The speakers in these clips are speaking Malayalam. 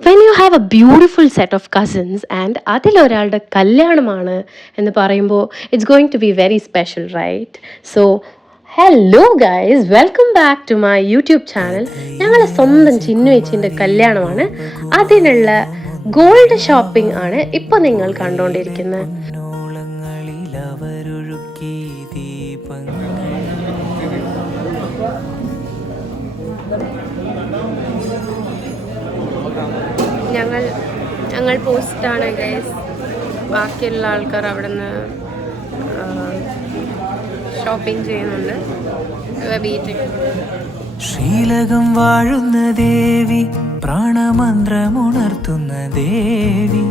When you have a beautiful set of cousins and അതിലൊരാളുടെ കല്യാണമാണ് എന്ന് പറയുമ്പോൾ it's going to be very special right. So hello guys, welcome back to my YouTube channel. ഞങ്ങളെ സ്വന്തം ചിന്നുവേച്ചിൻ്റെ കല്യാണമാണ്. അതിനുള്ള ഗോൾഡ് ഷോപ്പിംഗ് ആണ് ഇപ്പോൾ നിങ്ങൾ കണ്ടുകൊണ്ടിരിക്കുന്നത്. ഞങ്ങൾ പോസ്റ്റാണ് ഗൈസ്. ബാക്കിയുള്ള ആൾക്കാർ അവിടെ നിന്ന് ഷോപ്പിംഗ് ചെയ്യുന്നുണ്ട്. ശ്രീലകം വാഴുന്ന ദേവി, പ്രാണമന്ത്രമുണർത്തുന്ന ദേവി,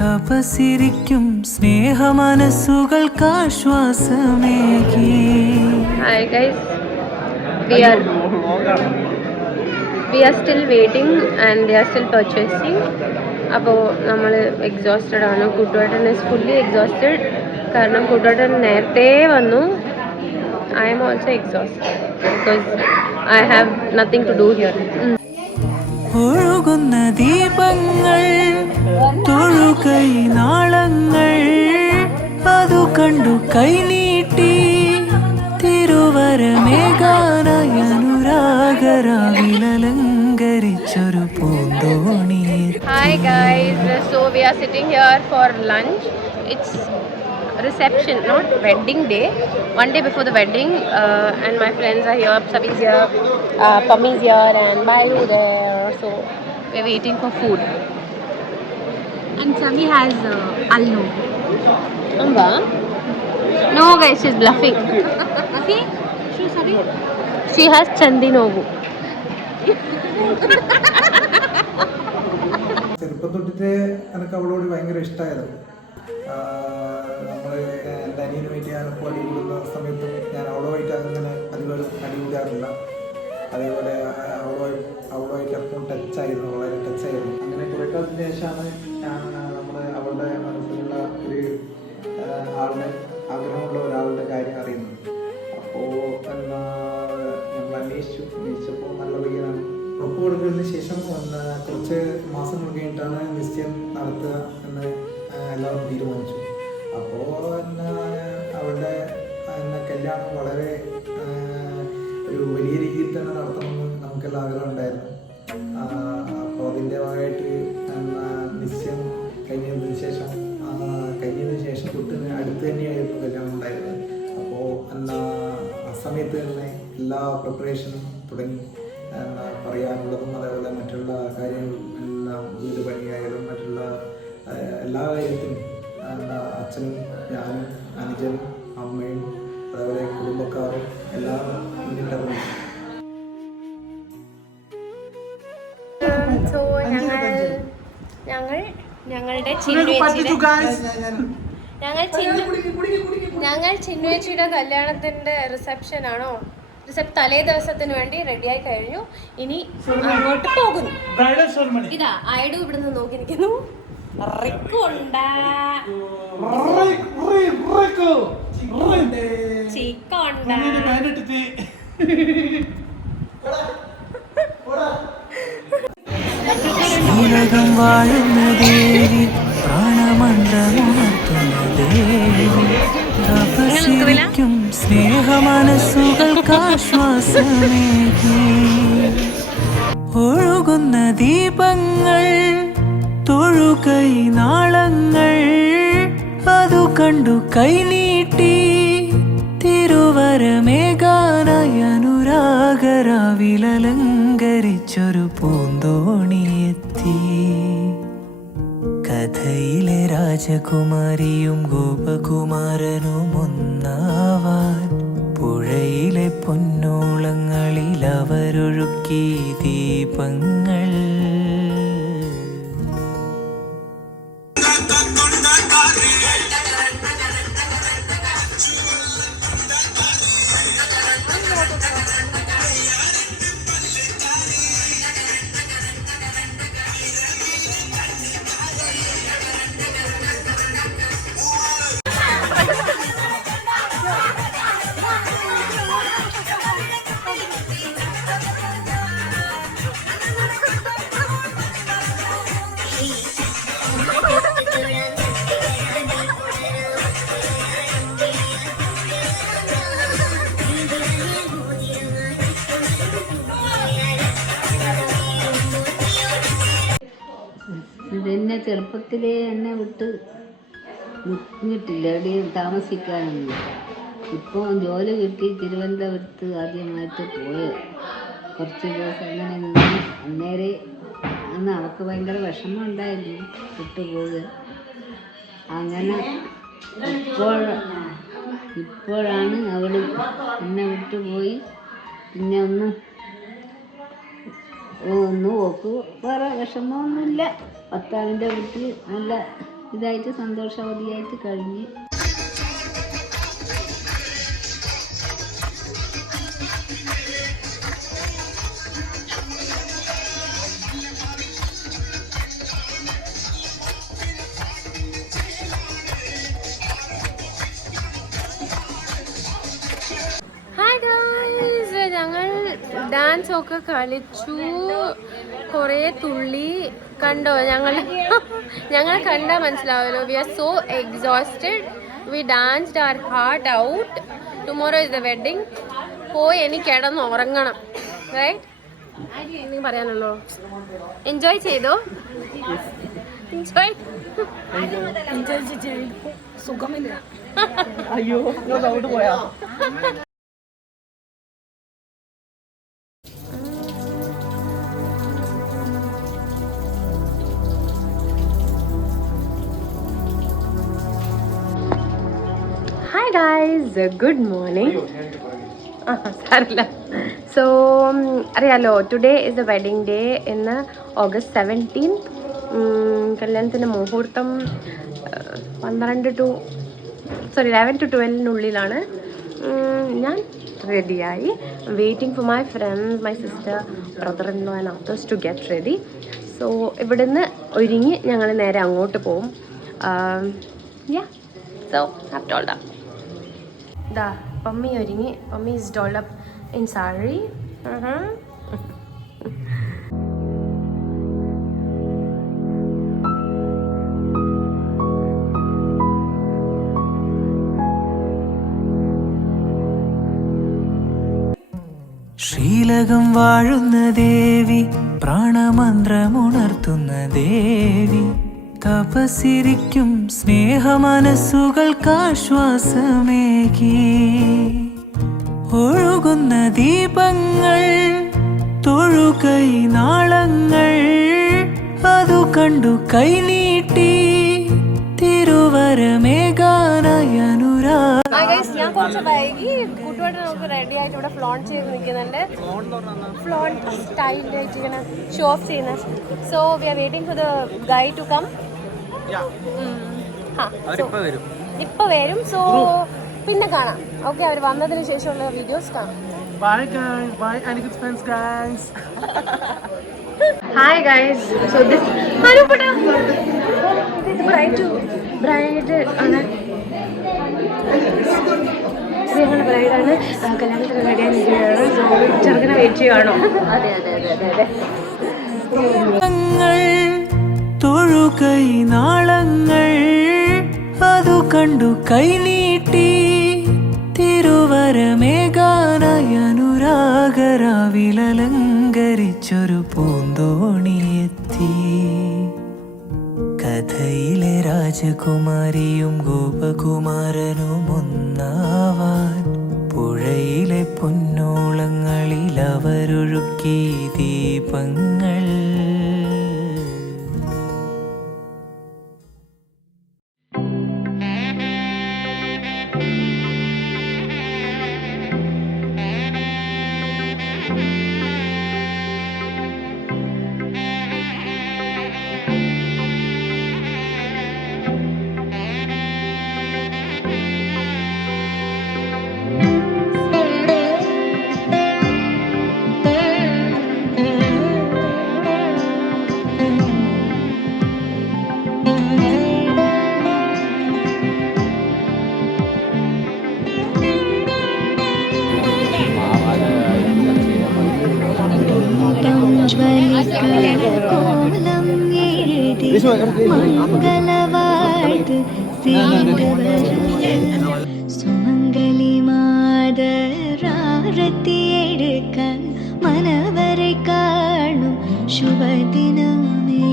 തപസിരിക്കും സ്നേഹമനസ്സുകൾക്കാശ്വാസമേകി. Hi guys, we are still waiting and they are still purchasing. അപ്പോൾ നമ്മൾ എക്സോസ്റ്റഡ് ആണ്. കൂട്ടുവേട്ടൻ is fully exhausted കാരണം കൂട്ടുവേട്ടൻ നേരത്തെ വന്നു. I am also exhausted because I have nothing to do here. ഒഴുകുന്ന ദീപങ്ങൾ, തൊഴുകൈ നാളങ്ങൾ, അതു കണ്ടു കൈനീട്ടി തിരുവരമേഘാനയനുരാഗരാവിലലങ്കരിച്ചൊരു പൂന്തോണി. Hi guys, so we are sitting here for lunch. It's reception, not wedding day. One day before the wedding, and my friends are here. Sabi's here, Pami's here, and Bayu there. So we're waiting for food. And Sabi has alno. Amba? No guys, she's bluffing. See? Show Sabi. She has Chandinovu. ചെറുപ്പം തൊട്ടിട്ട് എനിക്ക് അവളോട് ഭയങ്കര ഇഷ്ടമായിരുന്നു. നമ്മൾ എൻ്റെ അനിയന് വേണ്ടി ഞാനിപ്പോൾ അടികൂടുന്ന സമയത്തും ഞാൻ അവളുമായിട്ട് അങ്ങനെ അധികം അടികൂടാറില്ല. അതേപോലെ അവളുമായിട്ട് എപ്പോഴും ടച്ചായിരുന്നു, വളരെ ടച്ചായിരുന്നു. അങ്ങനെ കുറേ കാലത്തിന് ശേഷമാണ് ഞാൻ അവളുടെ മനസ്സിലുള്ള ഒരു ആഗ്രഹമുള്ള ഒരാളുടെ കാര്യം അറിയുന്നത്. അപ്പോൾ ഞങ്ങൾ അന്വേഷിച്ചപ്പോൾ നല്ല പയ്യനാണ്. ഉറപ്പ് കൊടുത്തതിന് ശേഷം കുറച്ച് മാസങ്ങൾ കഴിഞ്ഞിട്ടാണ് നിശ്ചയം നടത്തുക എന്ന് എല്ലാവരും തീരുമാനിച്ചു. അപ്പോൾ അവളുടെ കല്യാണം വളരെ ഒരു വലിയ രീതിയിൽ തന്നെ നടത്തണമെന്ന് നമുക്കെല്ലാം ആഗ്രഹം ഉണ്ടായിരുന്നു. അപ്പോൾ അതിൻ്റെ ഭാഗമായിട്ട് നിശ്ചയം കഴിഞ്ഞതിന് ശേഷം തൊട്ട് അടുത്ത് തന്നെയായിരുന്നു കല്യാണം ഉണ്ടായിരുന്നത്. അപ്പോൾ ആ സമയത്ത് തന്നെ എല്ലാ പ്രിപ്പറേഷനും തുടങ്ങി. പറയാനുള്ളതും അതേപോലെ മറ്റുള്ള കാര്യങ്ങളും എല്ലാം, വീട് പണിയായാലും മറ്റുള്ള എല്ലാ കാര്യത്തിനും അച്ഛനും ഞാനും അനുജനും അമ്മയും അതേപോലെ കുടുംബക്കാരും എല്ലാവരും മുന്നിട്ടിറങ്ങി. സോ ഞങ്ങൾ ചിന്നുവേച്ചിയുടെ കല്യാണത്തിൻ്റെ റിസപ്ഷൻ ആണോ, തലേ ദിവസത്തിന് വേണ്ടി റെഡിയായി കഴിഞ്ഞു. ഇനി അങ്ങോട്ട് പോകുന്നു. ഇതാ ഐഡു ഇവിടുന്ന് നോക്കി നിൽക്കുന്നു. ശ്രീലകം വാഴുന്ന ദേവി, പ്രാണമന്ത്രമുണർത്തുന്ന ദേവി, തപസിരിക്കും സ്നേഹമനസ്സുകൾക്കാശ്വാസമേകി. ഒഴുകുന്ന ദീപങ്ങൾ, തൊഴുകൈ നാളങ്ങൾ, അതു കണ്ടു കൈനീട്ടി തിരുവരമേഘാനയനുരാഗരാവിലലങ്കരിച്ചൊരു പൂന്തോണിയെത്തി. കഥയിലെ രാജകുമാരിയും ഗോപകുമാരനും ഒന്നാവാൻ പുഴയിലെ പൊന്നോളങ്ങളിൽ അവരൊഴുക്കി ദീപങ്ങൾ. ഇതെന്നെ ചെറുപ്പത്തിലേ എന്നെ വിട്ട് നിന്നിട്ടില്ല, എവിടെയും താമസിക്കാനൊന്നും. ഇപ്പോൾ ജോലി കിട്ടി തിരുവനന്തപുരത്ത് ആദ്യമായിട്ട് പോയത്. കുറച്ച് ദിവസം അങ്ങനെ നിന്ന് അന്നേരെ അന്ന് അവൾക്ക് ഭയങ്കര വിഷമം ഉണ്ടായിരുന്നു വിട്ടുപോവുക. അങ്ങനെ ഇപ്പോഴാണ് അവൾ എന്നെ വിട്ടുപോയി. പിന്നെ ഒന്നും ഓക്ക് വേറെ വിഷമമൊന്നുമില്ല. ഭർത്താവിൻ്റെ വീട്ടിൽ നല്ല ഇതായിട്ട് സന്തോഷവതിയായിട്ട് കഴിഞ്ഞ്. ഹായ് ഗായ്സ്, ഞങ്ങൾ ഡാൻസ് ഒക്കെ കളിച്ചു, കുറേ തുള്ളി. കണ്ടോ? ഞങ്ങൾ കണ്ടാൽ മനസ്സിലാവല്ലോ. We are so exhausted. We danced our heart out. Tomorrow is the wedding. പോയി എനിക്ക് കിടന്ന് ഉറങ്ങണം. റൈറ്റ്? എന്തെങ്കിലും പറയാനുള്ളൂ? എൻജോയ് ചെയ്തോ? എൻജോയ് സുഖമില്ല. അയ്യോ, അങ്ങോട്ട് പോയാ? Hi guys, good morning. സാറില്ല. സോ അറിയാലോ, today is the wedding day. ഇന്ന് August 17th. കല്യാണത്തിൻ്റെ മുഹൂർത്തം 11 to 12 ഞാൻ റെഡിയായി. Waiting for my friends, my sister, brother in law and others to get ready. So ഇവിടുന്ന് ഒരുങ്ങി ഞങ്ങൾ നേരെ അങ്ങോട്ട് പോവും. So have dolled up. ദാ പമ്മി ഒരുങ്ങി. Pammi is dolled up in sari. ശ്രീലകം വാഴുന്ന ദേവി, പ്രാണമന്ത്രമുണർത്തുന്ന ദേവി, തപസിരിക്കും സ്നേഹമനസ്സുകൾക്കാശ്വാസമേകി. ഒഴുകുന്ന ദീപങ്ങൾ, തൊഴുകൈ നാളങ്ങൾ, അതു കണ്ടു കൈനീട്ടി തിരുവരമേകാനയനുരാ. ഞാൻ കുറച്ച് വൈകി. കൂട്ടുപാട്ട് നമുക്ക് റെഡി ആയിട്ട് ഇവിടെ ഫ്ലോൺ ചെയ്ത് നിൽക്കുന്നുണ്ട്. ഫ്ലോൺ സ്റ്റൈലായിട്ട് ഇങ്ങനെ ഷോ ഓഫ് ചെയ്യുന്ന. So we are waiting for the guy to come. ഇപ്പൊ വരും. സോ പിന്നെ കാണാം. ഓക്കെ, അവർ വന്നതിന് ശേഷമുള്ള വീഡിയോസ് കാണാം. Hi guys. So this bride ആണ്. ഞങ്ങളുടെ ബ്രൈഡാണ്. കല്യാണത്തിന് റെഡിയായി നിൽക്കുകയാണ്. സോ ചെറുക്കനെ വെയിറ്റ് ചെയ്യുകയാണോ? അതെ അതെ അതെ അതെ അതെ. തൊഴുകൈ നാളങ്ങൾ, അതു കണ്ടു കൈനീട്ടി തിരുവരമേകാനയനുരാഗരാവിലലങ്കരിച്ചൊരു പൂന്തോണിയെത്തി. കഥയിലെ രാജകുമാരിയും ഗോപകുമാരനും ഒന്നാവാൻ പുഴയിലെ പൊന്നോളങ്ങളിൽ അവരൊഴുക്കി ദീപങ്ങൾ. സുമംഗലി മാതരാരത്തിയെടുക്കാൻ മനവരെ കാണും ശുഭദിനമേ.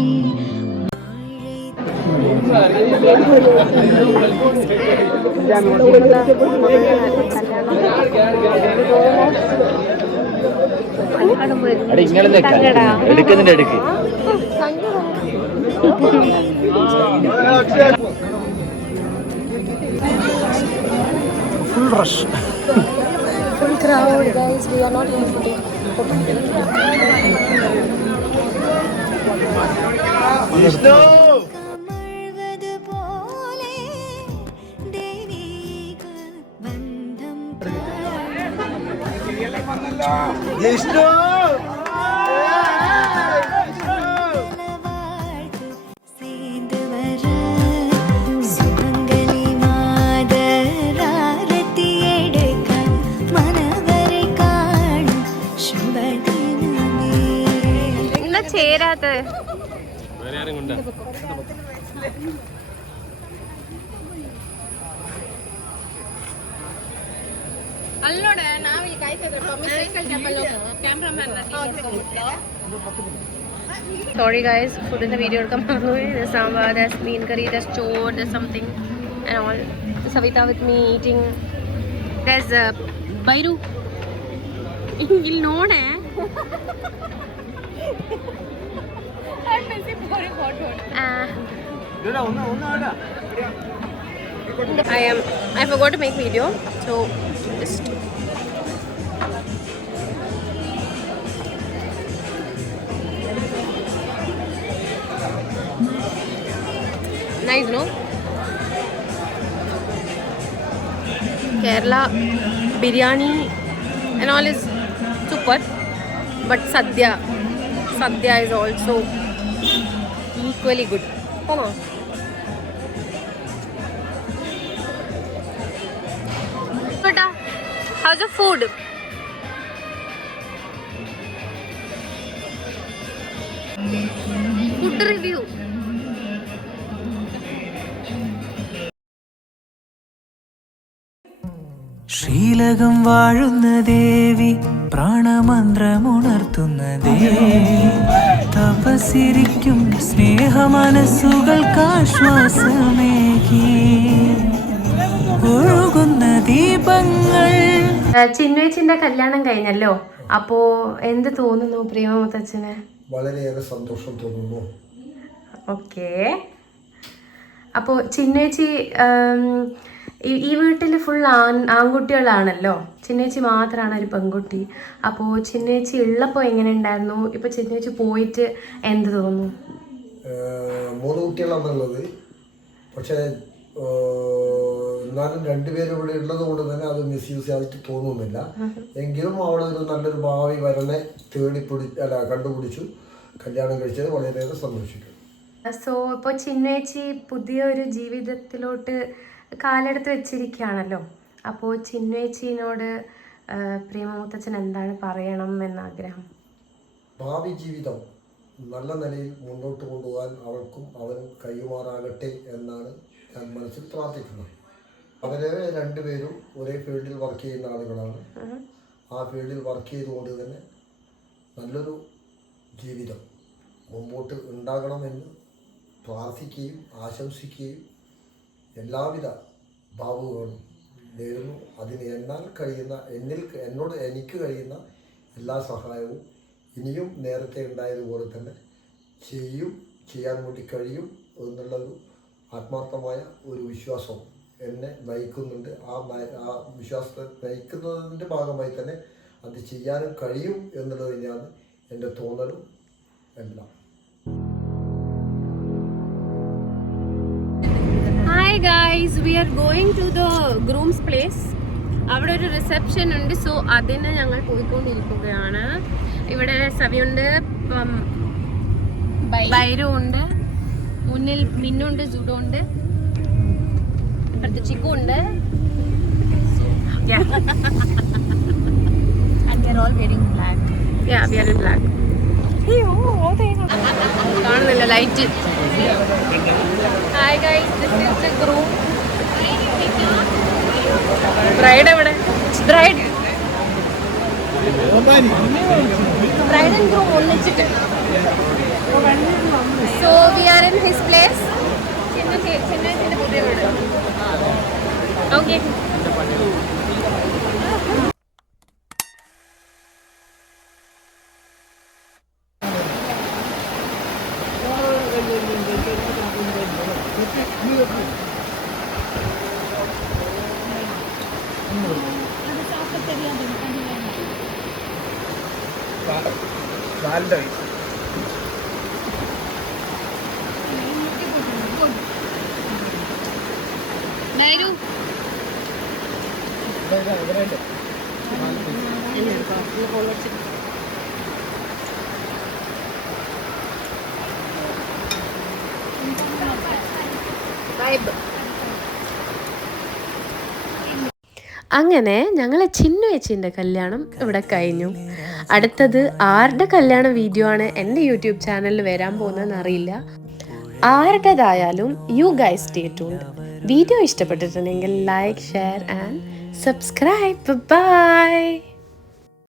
എടുക്കുന്നുണ്ട് എടുക്ക് full rush. Full crowd, guys. We are not able to take കമഴ്വത് പോലെ ദൈവീക ബന്ധം வாழ்த்து சேர்ந்து வர சுமங்கலி மாதராரத்தி எடுக்க மனவரை காணும் சுபதினமே എന്താ ചേരാത്ത Sorry guys, food in the video എടുക്കാൻ മറന്നുപോയി. There's sambar, there's meen curry, there's chor, there's something and all. Savita with me eating. There's Bairu. You'll know ne. I forgot to make video, so just nice, no? Kerala biryani and all is super, but sadhya is also equally good. Come on. Beta, how's the food? Food review. ശ്രീലകം വാഴുന്ന ദേവി പ്രാണമന്ത്രമുണർത്തുന്ന ദേവി തപസിരിക്കും സ്നേഹമനസ്സുകൾക്കാശ്വാസമേകി ഒഴുകുന്ന ദീപങ്ങൾ. ചിന്നുവേച്ചിന്റെ കല്യാണം കഴിഞ്ഞല്ലോ, അപ്പോ എന്ത് തോന്നുന്നു പ്രേമമുത്തച്ഛന്? വളരെയേറെ സന്തോഷം തോന്നുന്നു. ഓക്കെ, അപ്പോൾ ചിന്നുവേച്ചി ഈ വീട്ടിൽ ഫുൾ ആൺകുട്ടികളാണല്ലോ, ചിന്നുവേച്ചി മാത്രമാണ് ഒരു പെൺകുട്ടി. അപ്പോൾ ചിന്നുവേച്ചി ഉള്ളപ്പോൾ എങ്ങനെ ഉണ്ടായിരുന്നു? ഇപ്പോൾ ചിന്നുവേച്ചി പോയിട്ട് എന്ത് തോന്നുന്നു? 3 കുട്ടികളാണുള്ളത്. പക്ഷേ എന്നാലും 2 പേരും ഇവിടെ ഉള്ളത് കൊണ്ട് തന്നെ അത് മിസ്യൂസ് ആയിട്ട് തോന്നുന്നില്ല. എങ്കിലും അവിടെ ഒരു നല്ലൊരു ഭാവി വരനെ കണ്ടുപിടിച്ചു, കല്യാണം കഴിച്ചത് വളരെയേറെ സന്തോഷിക്കും. സോ ഇപ്പോൾ ചിന്നുവേച്ചി പുതിയൊരു ജീവിതത്തിലോട്ട് കാലെടുത്ത് വെച്ചിരിക്കുകയാണല്ലോ. അപ്പോൾ ചിന്നുവേച്ചിനോട് പ്രേമമുത്തച്ഛൻ എന്താണ് പറയണം എന്നാഗ്രഹം? ഭാവി ജീവിതം നല്ല നിലയിൽ മുന്നോട്ട് കൊണ്ടുപോകാൻ അവൾക്കും അവനും കഴിയുമാറാകട്ടെ എന്നാണ് ഞാൻ മനസ്സിൽ പ്രാർത്ഥിക്കുന്നത്. അവരെ 2 പേരും ഒരേ ഫീൽഡിൽ വർക്ക് ചെയ്യുന്ന ആളുകളാണ്. ആ ഫീൽഡിൽ വർക്ക് ചെയ്തുകൊണ്ട് തന്നെ നല്ലൊരു ജീവിതം മുമ്പോട്ട് ഉണ്ടാകണമെന്ന് പ്രാർത്ഥിക്കുകയും ആശംസിക്കുകയും എല്ലാവിധ ഭാവുകളും നേരുന്നു. അതിന് എനിക്ക് കഴിയുന്ന എല്ലാ സഹായവും ഇനിയും നേരത്തെ ഉണ്ടായതുപോലെ തന്നെ ചെയ്യാൻ വേണ്ടി കഴിയും എന്നുള്ളൊരു ആത്മാർത്ഥമായ ഒരു വിശ്വാസം എന്നെ നയിക്കുന്നുണ്ട്. ആ വിശ്വാസത്തെ നയിക്കുന്നതിൻ്റെ ഭാഗമായി തന്നെ അത് ചെയ്യാനും കഴിയും എന്നുള്ളത് തന്നെയാണ് എൻ്റെ തോന്നലും എല്ലാം. Hi guys, we are going to the groom's place. അവിടെ ഒരു റിസപ്ഷൻ ഉണ്ട്, സോ അതിന് ഞങ്ങൾ പോയിക്കൊണ്ടിരിക്കുകയാണ്. ഇവിടെ സവിയുണ്ട്, ബൈരു ഉണ്ട്, മുന്നിൽ മിന്നുണ്ട്, ജുഡോ ഉണ്ട്, അടുത്ത് ചിക്കു ഉണ്ട്. And they're all wearing black. Yeah, we are in black. കാണുന്നില്ല light. Hi guys, this is the groom. Bride എവിടെ? ബ്രൈഡ് ആൻഡ് ഗ്രൂം ഒന്നിച്ചിട്ട്. So we are in his place. Okay. Nairu. അങ്ങനെ ഞങ്ങളെ ചിന്നു ചേച്ചീൻ്റെ കല്യാണം ഇവിടെ കഴിഞ്ഞു. അടുത്തത് ആരുടെ കല്യാണ വീഡിയോ ആണ് എൻ്റെ യൂട്യൂബ് ചാനലിൽ വരാൻ പോകുന്നതെന്ന് അറിയില്ല. ആരുടേതായാലും you guys stay tuned. Video ഇഷ്ടപ്പെട്ടിട്ടുണ്ടെങ്കിൽ like, share and subscribe. By.